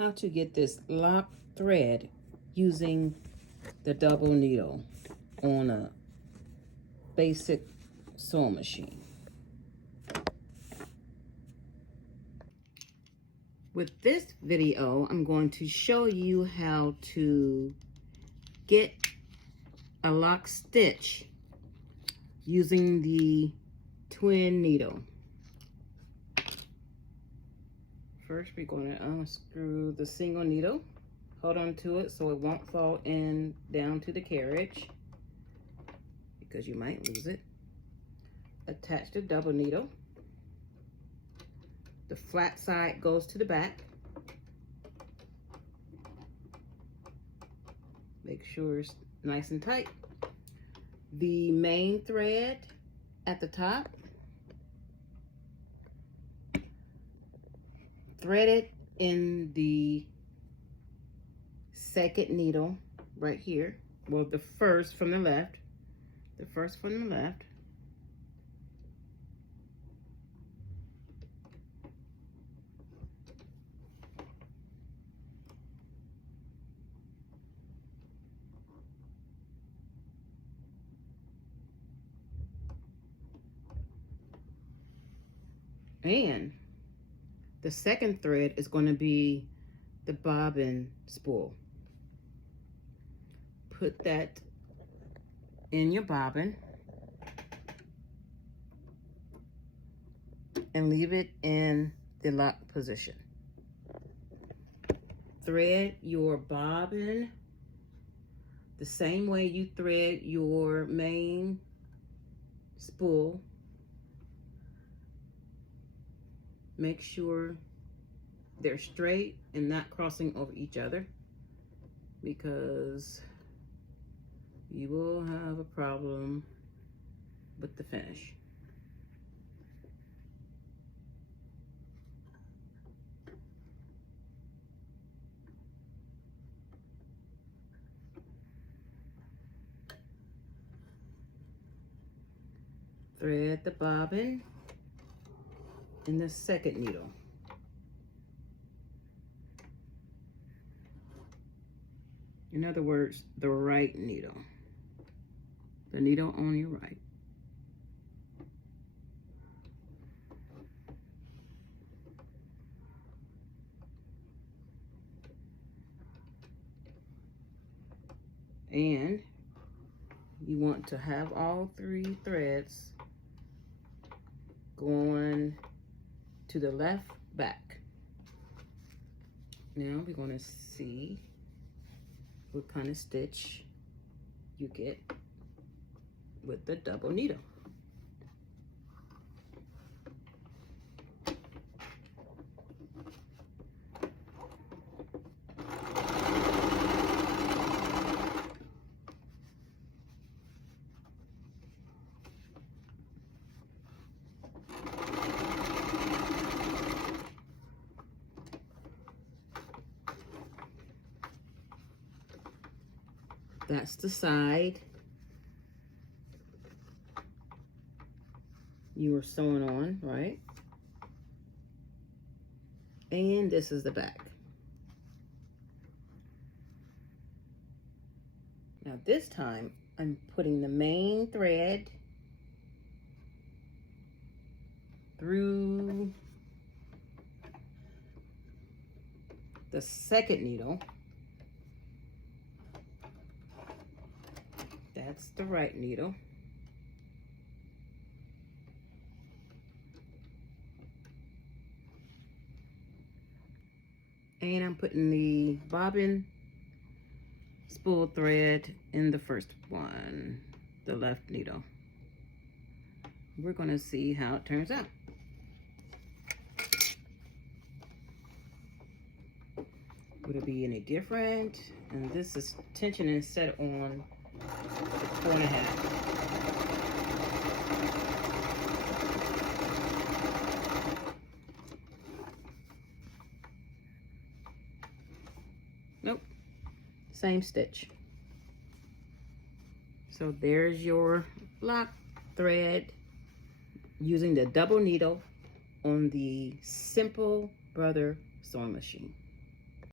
how to get this lock thread using the double needle on a basic sewing machine. With this video, I'm going to show you how to get a lock stitch using the twin needle. First, we're going to unscrew the single needle. Hold on to it so it won't fall in down to the carriage, because you might lose it. Attach the double needle. The flat side goes to the back. Make sure it's nice and tight. The main thread at the top, thread it in the second needle right here. Well, the first from the left. The first from the left. And the second thread is going to be the bobbin spool. Put that in your bobbin and leave it in the lock position. Thread your bobbin the same way you thread your main spool. Make sure they're straight and not crossing over each other, because you will have a problem with the finish. Thread the bobbin in the second needle. In other words, the right needle. The needle on your right. And you want to have all three threads going to the left back. Now we're going to see what kind of stitch you get with the double needle. That's the side you were sewing on, right? And this is the back. Now this time, I'm putting the main thread through the second needle. That's the right needle. And I'm putting the bobbin spool thread in the first one, the left needle. We're going to see how it turns out. Would it be any different? And this is tension is set on 4.5. Nope, same stitch. So there's your lock thread using the double needle on the Simple Brother sewing machine.